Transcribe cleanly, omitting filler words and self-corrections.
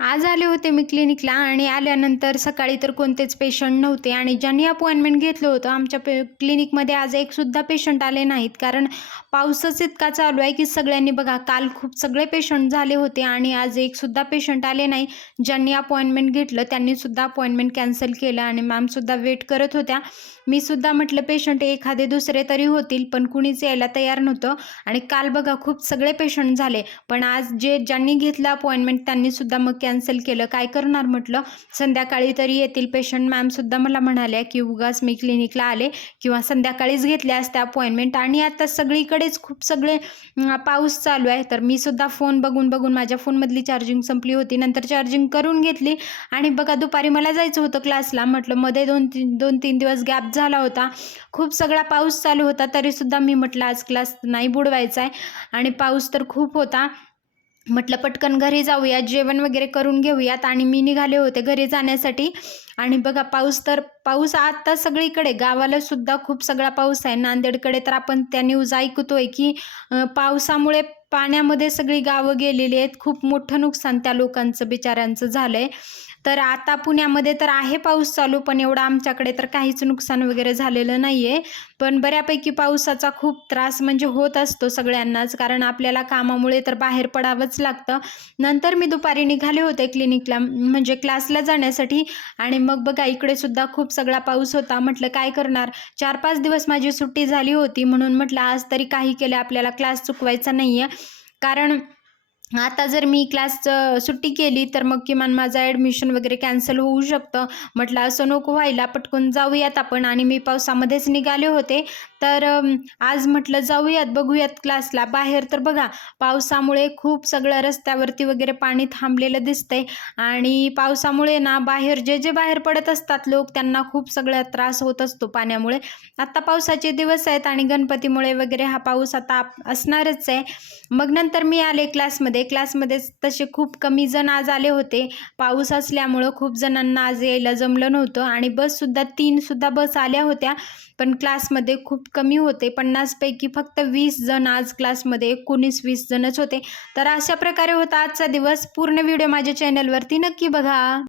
आज आले होते मी क्लिनिकला आणि आल्यानंतर सकाळी तर कोणतेच पेशंट नव्हते आणि ज्यांनी अपॉइंटमेंट घेतलं होतं आमच्या क्लिनिकमध्ये आज एकसुद्धा पेशंट आले नाहीत. कारण पाऊसच इतका चालू आहे की सगळ्यांनी बघा काल खूप सगळे पेशंट झाले होते आणि आज एकसुद्धा पेशंट आले नाही. ज्यांनी अपॉइंटमेंट घेतलं त्यांनीसुद्धा अपॉइंटमेंट कॅन्सल केलं आणि मॅमसुद्धा वेट करत होत्या. मी सुद्धा म्हटलं पेशंट एखादे दुसरे तरी होतील, पण कुणीच यायला तयार नव्हतं आणि काल बघा खूप सगळे पेशंट झाले. पण आज ज्यांनी घेतलं अपॉइंटमेंट त्यांनीसुद्धा मग कॅन्सल केलं. काय करणार म्हटलं, संध्याकाळी तरी येतील पेशंट. मॅमसुद्धा मला म्हणाल्या की उगाच मी क्लिनिकला आले किंवा संध्याकाळीच घेतल्या असत्या अपॉइंटमेंट. आणि आता सगळीकडेच खूप सगळे पाऊस चालू आहे. तर मी सुद्धा फोन बघून बघून माझ्या फोनमधली चार्जिंग संपली होती. नंतर चार्जिंग करून घेतली आणि बघा दुपारी मला जायचं होतं क्लासला. म्हटलं मध्ये 2-3 दिवस गॅप झाला होता. खूप सगळा पाऊस चालू होता तरीसुद्धा मी म्हटलं आज क्लास नाही बुडवायचा आहे आणि पाऊस तर खूप होता. म्हटलं पटकन घरी जाऊयात, जेवण वगैरे करून घेऊयात आणि मी निघाले होते घरी जाण्यासाठी. आणि बघा पाऊस आता सगळीकडे, गावाला सुद्धा खूप सगळा पाऊस आहे. नांदेडकडे तर आपण त्या न्यूज ऐकतोय की पावसामुळे पाण्यामध्ये सगळी गावं गेलेली आहेत. खूप मोठं नुकसान त्या लोकांचं बिचाऱ्यांचं झालंय. तर आता पुण्यामध्ये तर आहे पाऊस चालू, पण एवढं आमच्याकडे तर काहीच नुकसान वगैरे झालेलं नाहीये. पण बऱ्यापैकी पावसाचा खूप त्रास म्हणजे होत असतो सगळ्यांनाच, कारण आपल्याला कामामुळे तर बाहेर पडावंच लागतं. नंतर मी दुपारी निघाले होते क्लिनिकला म्हणजे क्लासला जाण्यासाठी आणि मग बघा इकडे सुद्धा खूप सगळा पाऊस होता. म्हटलं काय करणार, 4-5 दिवस माझी सुट्टी झाली होती म्हणून म्हटलं आज तरी काही केलं, आपल्याला क्लास चुकवायचा नाहीये. कारण आता जर मी सुट्टी केली तर मग किमान माझं ॲडमिशन वगैरे कॅन्सल होऊ शकतं. म्हटलं असं नको व्हायला, पटकन जाऊयात आपण. आणि मी पावसामध्येच निघाले होते. तर आज म्हटलं जाऊयात, बघूयात क्लासला. बाहेर तर बघा पावसामुळे खूप सगळं रस्त्यावरती वगैरे पाणी थांबलेलं दिसतंय आणि पावसामुळे ना बाहेर जे बाहेर पडत असतात लोक त्यांना खूप सगळा त्रास होत असतो पाण्यामुळे. आता पावसाचे दिवस आहेत आणि गणपतीमुळे वगैरे हा पाऊस आता असणारच आहे. मग नंतर मी आले क्लासमध्ये तसे खूप कमी जण आज आले होते. पाऊस असल्यामुळं खूप जणांना आज यायला जमलं नव्हतं आणि बससुद्धा 3 बस आल्या होत्या. पण क्लासमध्ये खूप कमी होते. 50 पैकी फक्त 20 जण आज क्लासमध्ये, 19-20 जणच होते. तर अशा प्रकारे होता आजचा दिवस. पूर्ण व्हिडिओ माझ्या चॅनलवरती नक्की बघा.